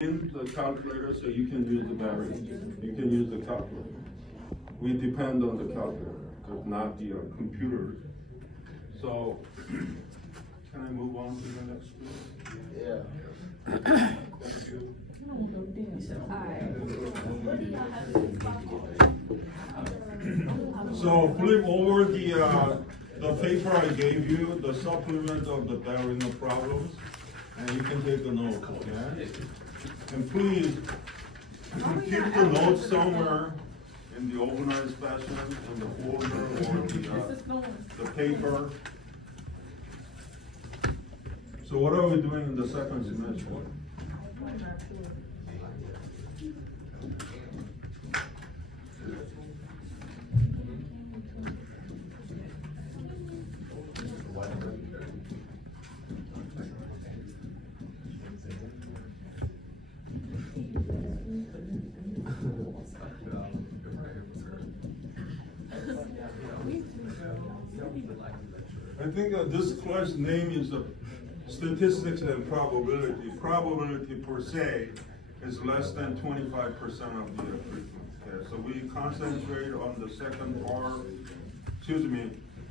in the calculator, so you can use the battery. You can use the calculator. We depend on the calculator, but not the computer. So, can I move on to the next screen? Yeah. Thank you. So flip over the paper I gave you, the supplement of the Ballerina problems, and you can take a note, okay? And please keep the notes somewhere in the organized fashion, in the folder or the paper. So what are we doing in the second semester? I think this class name is Statistics and Probability. Probability per se is less than 25% of the frequency. Okay, so we concentrate on the second part,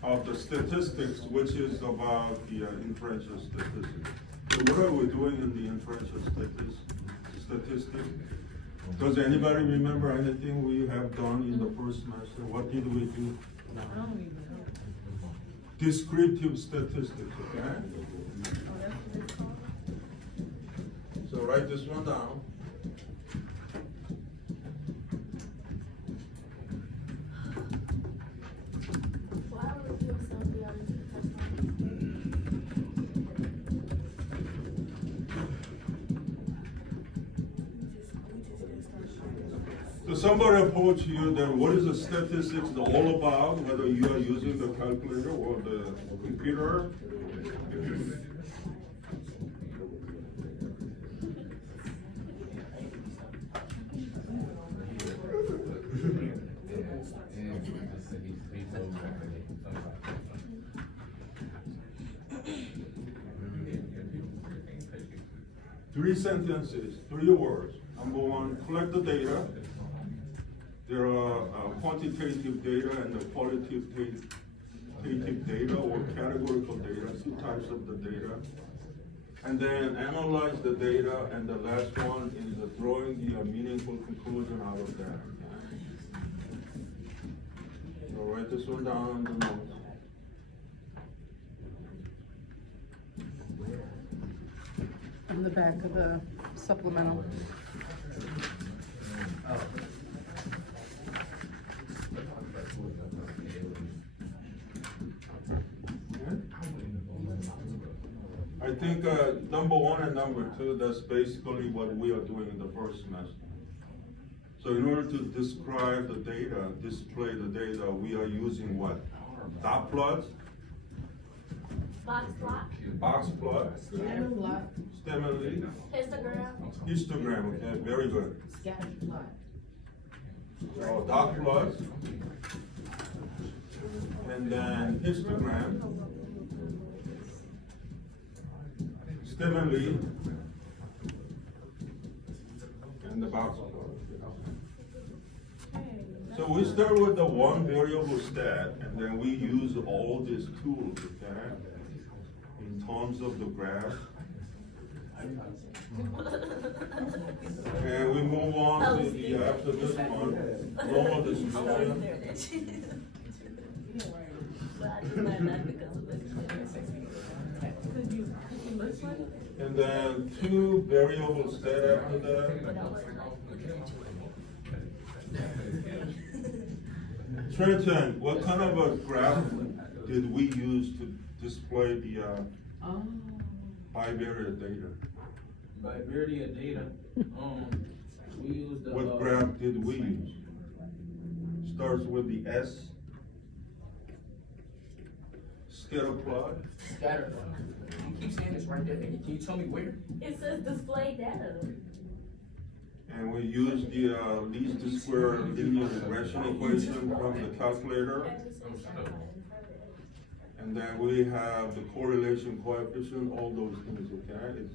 of the statistics, which is about the inferential statistics. So what are we doing in the inferential statistics? Does anybody remember anything we have done in the first semester? What did we do? I don't even know. Descriptive statistics, okay? So write this one down. So somebody approach you, then what is the statistics all about, whether you are using the calculator or the computer? Three sentences, 3 words. Number one, collect the data. There are quantitative data and the qualitative data or categorical data, 2 types of the data. And then analyze the data, and the last one is drawing the meaningful conclusion out of that. So write this one down on the notes. On the back of the supplemental. I think number 1 and number 2, that's basically what we are doing in the first semester. So in order to describe the data, display the data, we are using what? Dot plots? Box plot. Box plot? Scatter plot. Stimuli? Histogram. Histogram, okay, very good. Scatter plot. So dot plots. And then histogram. Stimuli, and the box plot. So we start with the one variable stat, and then we use all these tools, okay, in terms of the graph. And we move on to the, after this one, normal distribution. And then 2 variable stat after that. Trenton, what kind of a graph did we use to display the bivariate data? Bivariate data. We used the. What graph did we use? Starts with the S. Scatter plot. Scatter plot. You keep saying this right there. Can you tell me where? It says display data. And we use the least square linear regression equation from the calculator. And then we have the correlation coefficient, all those things, okay?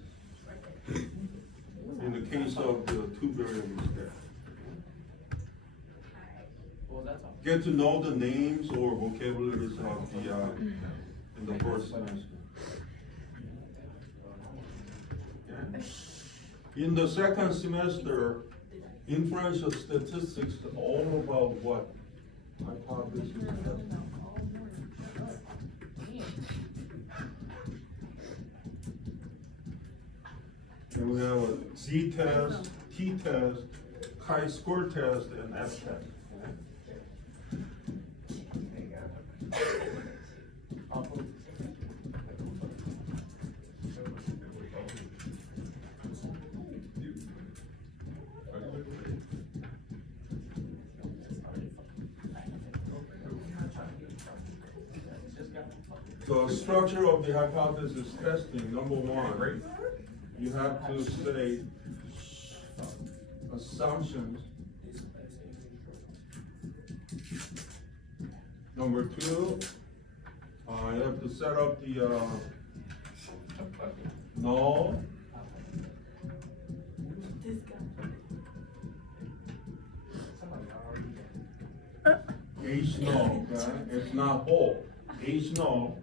in the case of the 2 billion mistake. What was that talking? Get to know the names or vocabularies of the, in the first semester. Okay. In the second semester, inferential statistics is all about what? Hypothesis testing. And we have a Z-test, T-test, chi-square test, and F-test. So structure of the hypothesis testing, number one, you have to state assumptions. Number two, you have to set up the null. This guy. H null, okay? It's not whole. H null,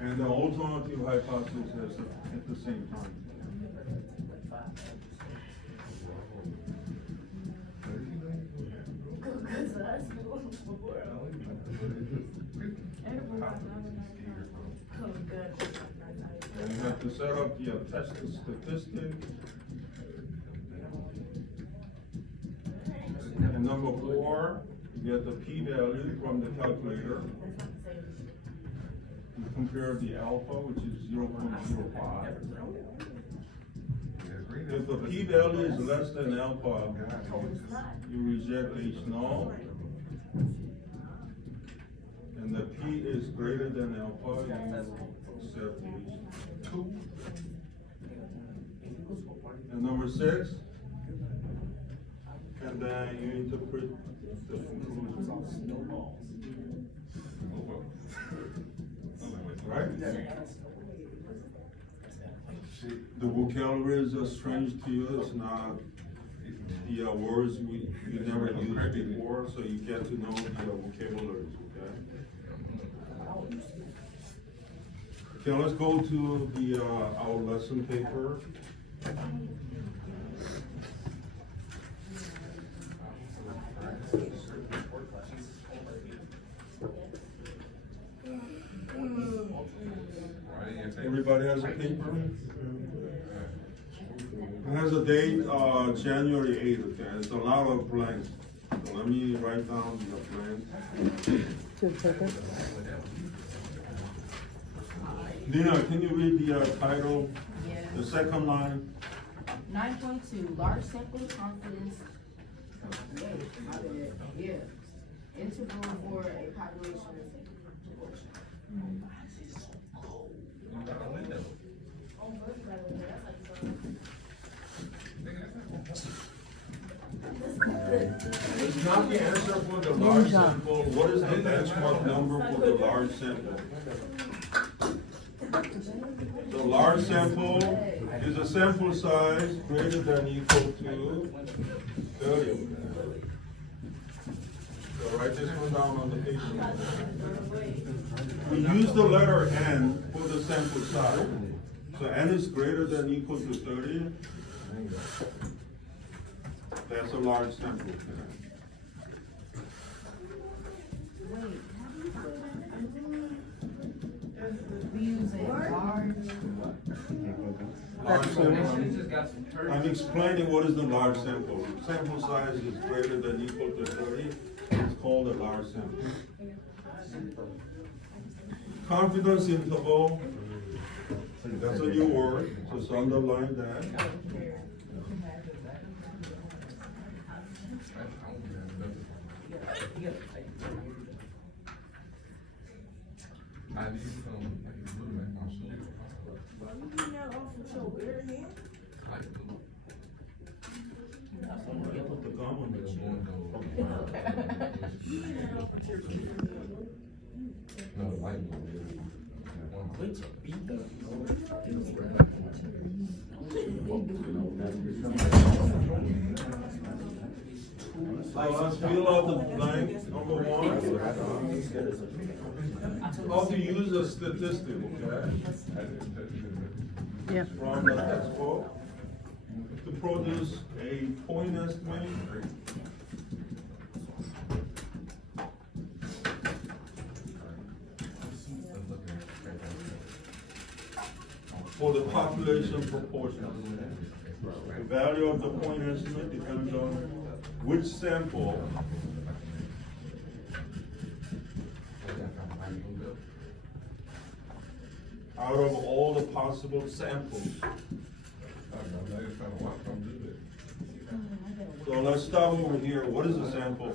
and the alternative hypothesis at the same time. Because us before. Oh, good. And you have to set up the tested statistic. And number four, you get the p-value from the calculator. You compare the alpha, which is 0.05. If the p-value is less than alpha, you reject H null. And the p is greater than alpha, you accept H. And number six, and then you interpret the conclusion. Right? The vocabulary is strange to you. It's not the words you never used before, so you get to know the vocabularies, okay? Okay, let's go to the our lesson paper. Everybody has a paper? It has a date, January 8th, okay? It's a lot of blanks. So let me write down the blanks. To take it. Nina, can you read the title, Yes. the second line? 9.2, large sample confidence. Yeah. Interval for a population. It's not the answer for the large sample. What is the benchmark number for the large sample? The large sample is a sample size greater than or equal to 30. So write this one down on the page. We use the letter N for the sample size. So N is greater than or equal to 30. That's a large sample. We use a large. Large sample. I'm explaining what is the large sample. Sample size is greater than or equal to 30. It's called a large sample. Confidence interval. That's a new word. Just underline that. Put the gum on Wait till beat the. So let's fill out the blank, number one. How to use a statistic, okay? Yeah. From the textbook to produce a point estimate for the population proportion. The value of the point estimate depends on which sample out of all the possible samples. So let's start over here. What is a sample?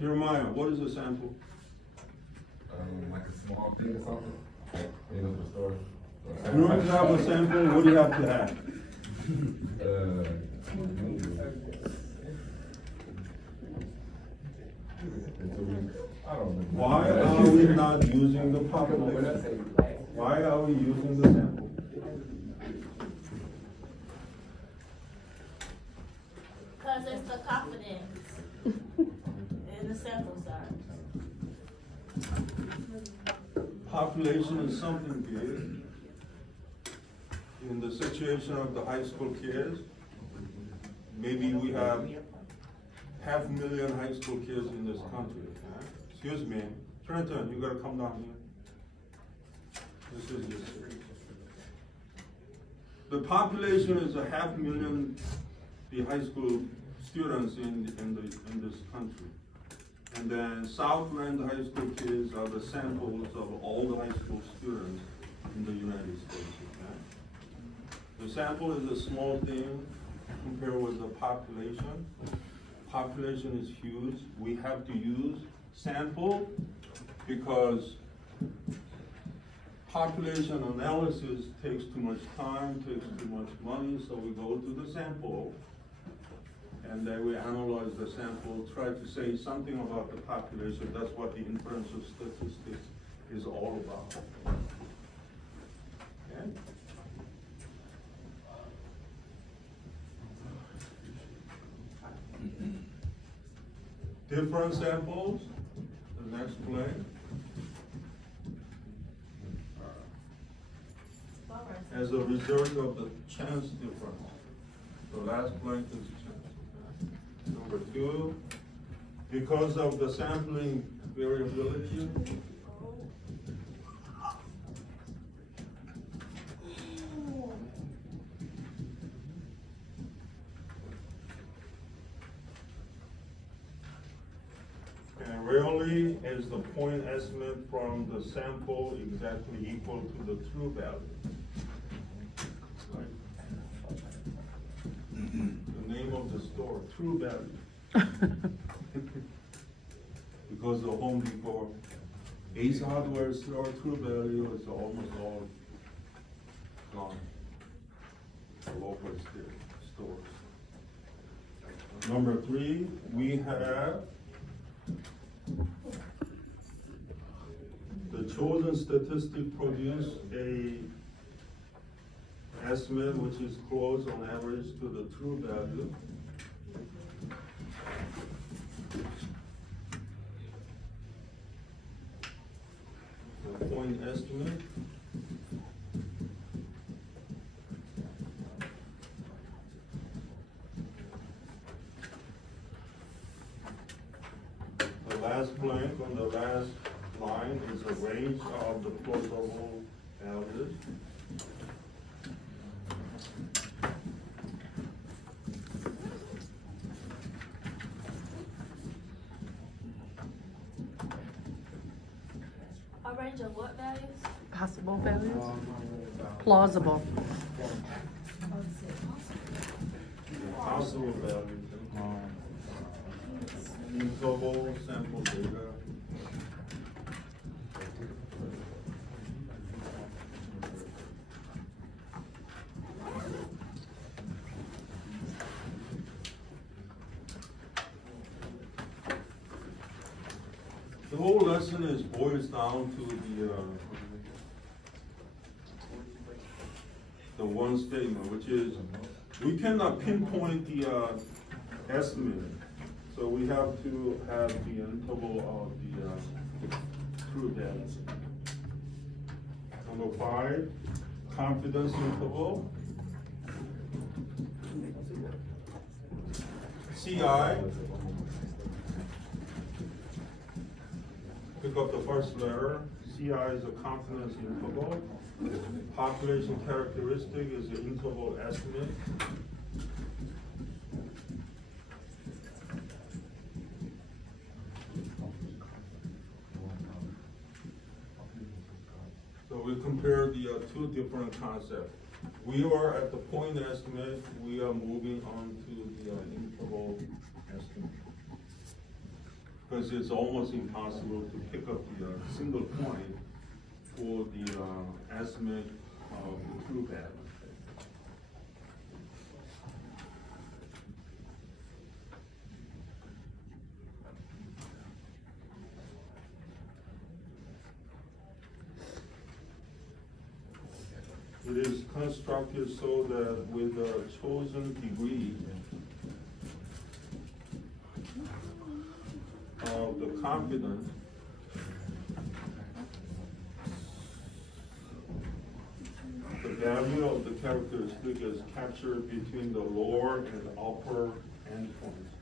Jeremiah, what is a sample? Like a small thing or something, you know, the store. In order to have a sample, what do you have to have? I don't know. Why are we not using the population? Why are we using the sample? Cause it's the confidence in the sample size. Population is something big. In the situation of the high school kids, maybe we have 500,000 high school kids in this country. Excuse me, Trenton, you gotta come down here. This is your series. The population is 500,000 the high school students in this country. And then Southland high school kids are the samples of all the high school students in the United States. Okay? The sample is a small thing compared with the population. Population is huge. We have to use sample because population analysis takes too much time, takes too much money, so we go to the sample and then we analyze the sample, try to say something about the population. That's what the inferential statistics is all about. Okay? Different samples, the next blank. As a result of the chance difference. The last blank is chance. Number two, because of the sampling variability. And rarely is the point estimate from the sample exactly equal to the true value. The name of the store, True Value. Because the Home Depot, Ace Hardware store, True Value is almost all gone. The local stores. Number three, we have the chosen statistic produce a estimate which is close on average to the true value. The point estimate. The last blank on the last line is a range of the plausible values. A range of what values? Possible values? Plausible. Possible values. Usable sample data. The whole lesson boils down to the one statement, which is we cannot pinpoint the estimate. So we have to have the interval of the true data. Number 5, confidence interval. CI, pick up the first letter. CI is a confidence interval. Population characteristic is the interval estimate. So we compare the two different concepts. We are at the point estimate, we are moving on to the interval estimate. Because it's almost impossible to pick up the single point for the estimate of the true value. It is constructed so that with a chosen degree of the confidence, the value of the characteristic is captured between the lower and upper endpoints.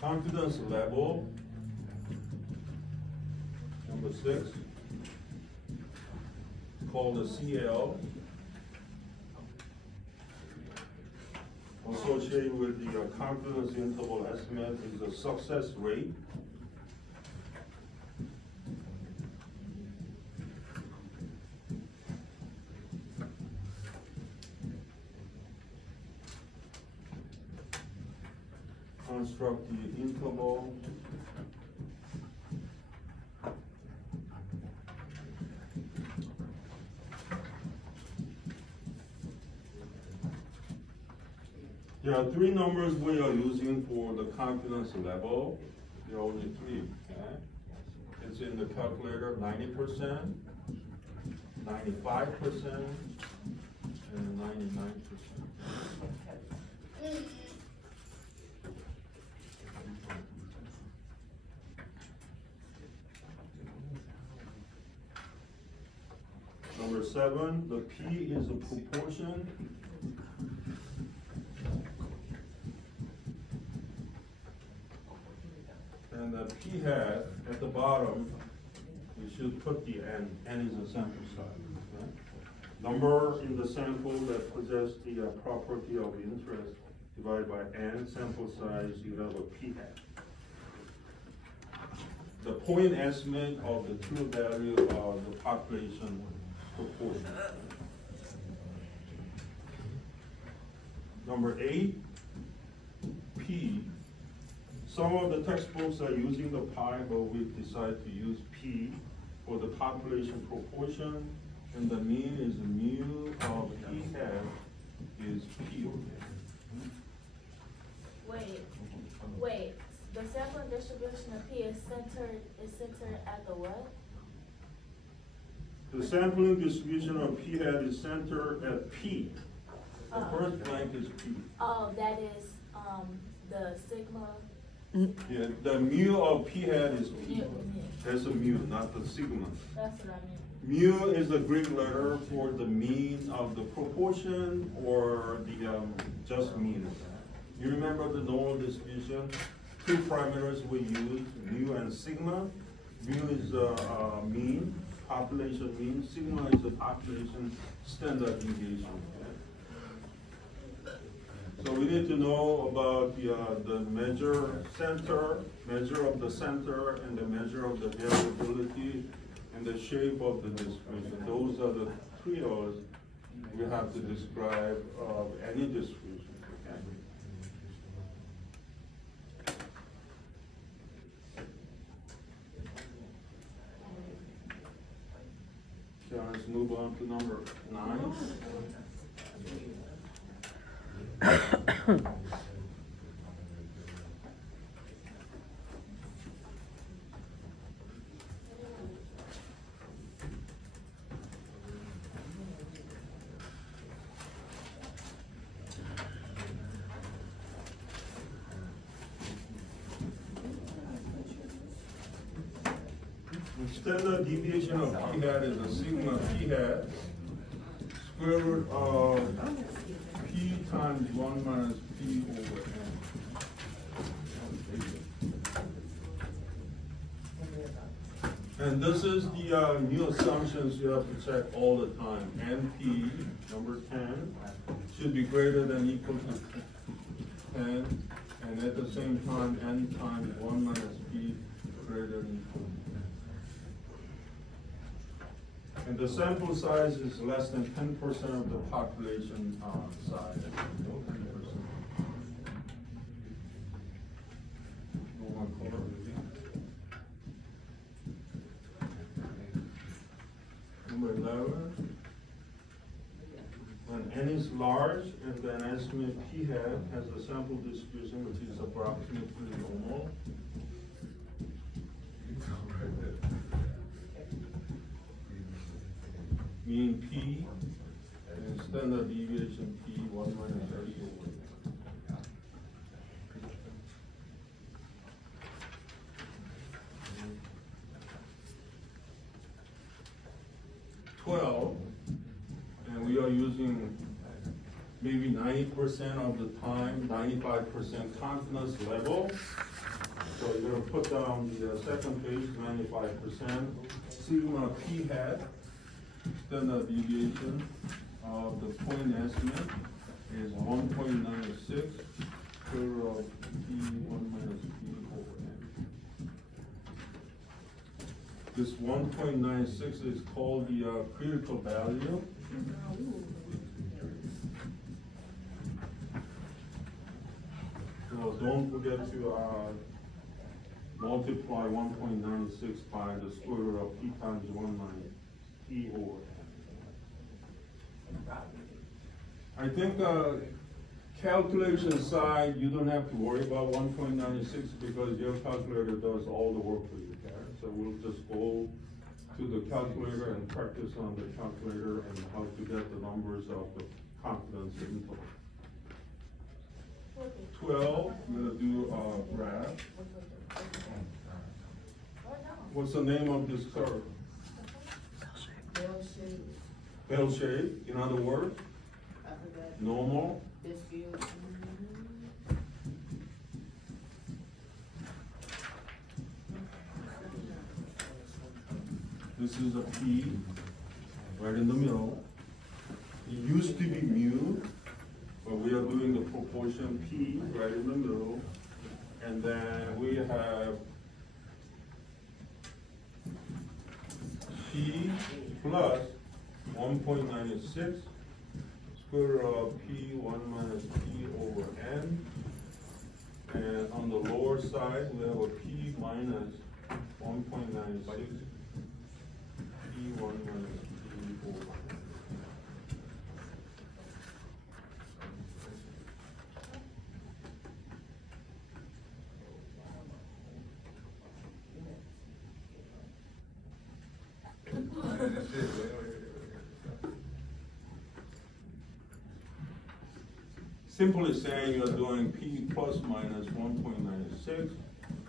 Confidence level, number 6, called the CL, associated with the confidence interval estimate is the success rate. Construct the interval. There are 3 numbers we are using for the confidence level. There are only 3. Okay? It's in the calculator: 90%, 95%, and 99%. Number 7, the P is a proportion. And the P hat at the bottom, we should put the N. N is a sample size. Okay? Number in the sample that possess the property of interest divided by N sample size, you have a P hat. The point estimate of the true value of the population proportion. Number 8, P. Some of the textbooks are using the pi, but we decided to use P for the population proportion, and the mean is mu of P hat is P. Wait. The sampling distribution of P is centered at the what? The sampling distribution of P hat is centered at P. The first blank is P. Oh, that is the sigma. Yeah, the mu of P hat is P. Mu. That's a mu, not the sigma. That's what I mean. Mu is a Greek letter for the mean of the proportion or the just mean. You remember the normal distribution? 2 parameters we use, mu and sigma. Mu is the mean, population mean. Sigma is the population standard deviation. So we need to know about the measure of the center, and the measure of the variability, and the shape of the distribution. Those are the trios we have to describe of any distribution. Okay, let's move on to number 9. The standard deviation of p hat is a sigma p hat square root of p times 1 minus p over n. And this is the new assumptions you have to check all the time. NP, number 10, should be greater than equal to 10, and at the same time, n times 1 minus p greater than equal to 10. And the sample size is less than 10% of the population size. No 10%. No one color. Number 11, when n is large and then estimate p hat has a sample distribution which is approximately normal. Mean p and standard deviation p 1 minus 38. And we are using maybe 90% of the time, 95% confidence level. So you're gonna put down the second page, 95%. Sigma p hat, standard deviation of the point estimate is 1.96 square root of p 1 minus p over n. This 1.96 is called the critical value. So don't forget to multiply 1.96 by the square root of p times 1 minus p over n. I think calculation side, you don't have to worry about 1.96 because your calculator does all the work for you. So we'll just go to the calculator and practice on the calculator and how to get the numbers of the confidence interval. 12, we're gonna do a graph. What's the name of this curve? Bell shape. Bell shape, in other words, I forgot. normal. This view. This is a P, right in the middle. It used to be mu, but we are doing the proportion P right in the middle. And then we have P plus 1.96 square root of P 1 minus P over N. And on the lower side, we have a P minus 1.96 P 1 minus P over N. Simply saying you're doing P plus minus 1.96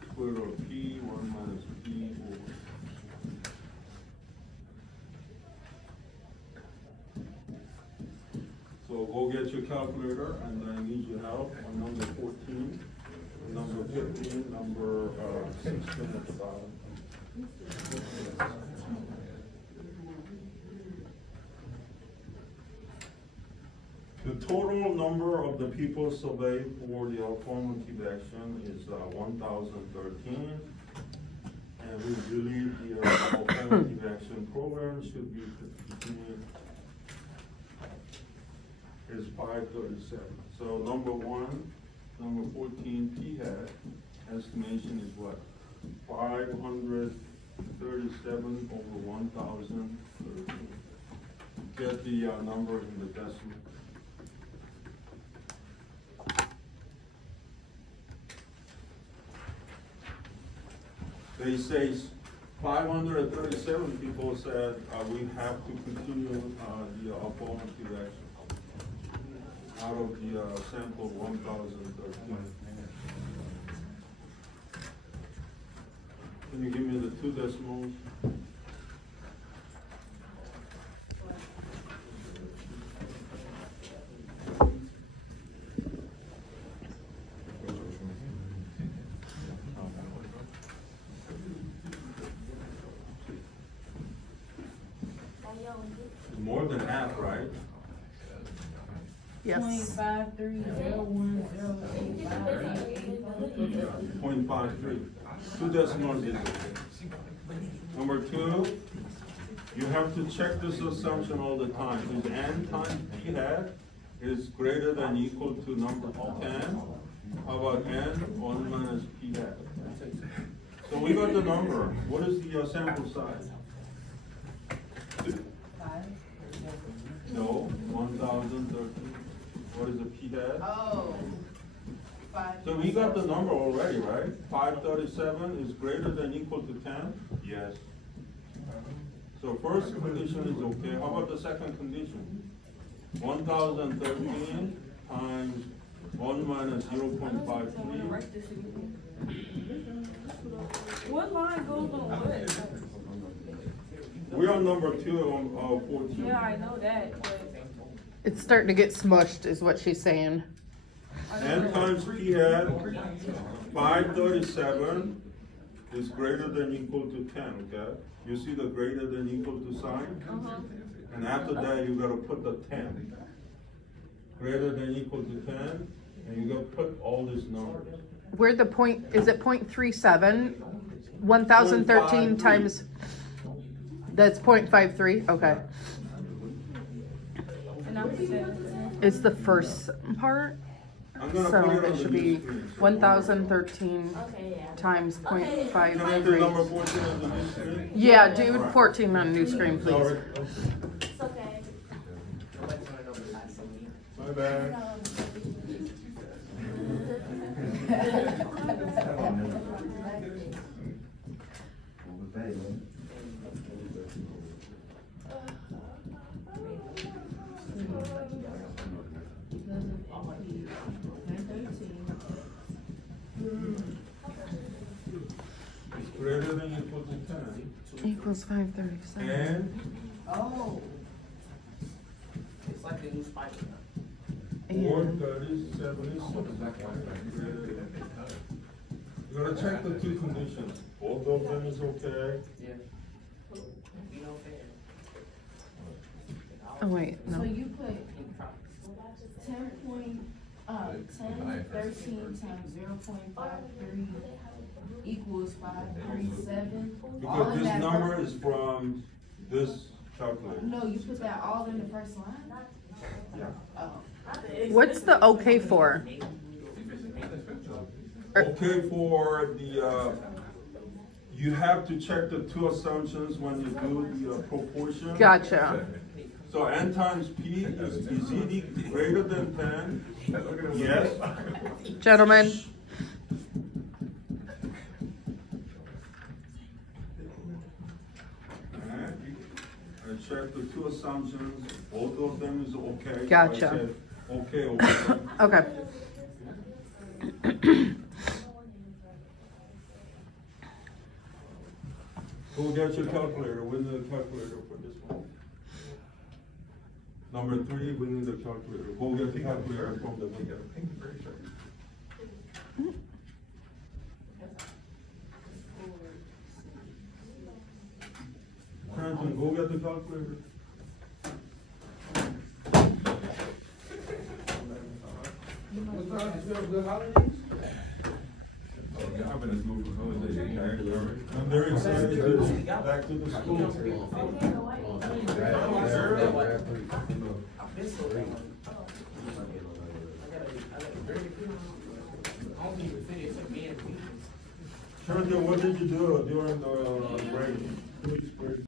square root of P 1 minus P over. So go get your calculator, and I need your help on number 14, number 15, number 16 at the bottom. The total number of the people surveyed for the affirmative action is 1,013. And we believe the affirmative action program should be continued is 537. So number 1, number 14, P hat, estimation is what? 537 over 1,013. Get the number in the decimal. They say 537 people said we have to continue the affirmative action out of the sample 1,013. Can you give me the two decimals? More than half, right? Yes. 0.53. Two decimals is okay. Number two, you have to check this assumption all the time. Is n times p hat is greater than equal to number 10? How about n 1 minus p hat? So we got the number. What is the sample size? No, 1,013. What is the p hat? Oh. 5. So we got the number already, right? 537 is greater than equal to 10? Yes. So first condition is okay. How about the second condition? 1013 times 1 minus 0.53. What line goes on what? We're on number 2 of 14. Yeah, I know that, but It's starting to get smushed, is what she's saying. N times p hat, 537 is greater than equal to 10, okay? You see the greater than equal to sign? And after that, you gotta put the 10. Greater than equal to 10, and you gotta put all these numbers. Where the point, is it 0.37? 1,013 0.53. times, that's 0.53, okay. and I'm saying, Is the first part? I'm gonna So put it on it the should new be screen. 1,013 Okay, yeah. times Can I do number 0.53. 14 on the new screen? Yeah, do 14 on new screen, please. Sorry. It's okay. My bad. It's greater than equal to 10. Equals 537. And Oh. It's like the new spike. 437 is you gotta check the two conditions. Both of them is okay. Yeah. You know, fair. Oh, wait, So no. you put 1013 times 0.53 equals 537. All Because in this that number first- is from this calculator. No, you put that all in the first line? Yeah. Oh. What's the okay for? Okay for the, you have to check the two assumptions when you do the proportion. Gotcha. So n times p is it greater than 10? Yes. Gentlemen, I checked the two assumptions, both of them is okay. So I Gotcha. said, okay, okay. okay. Go get your calculator, we need a calculator for this one. Number 3, we need a calculator. Go get the calculator from the window. Trenton, go get the calculator. I'm very excited to be back to the school. Trenton, what did you do during the break?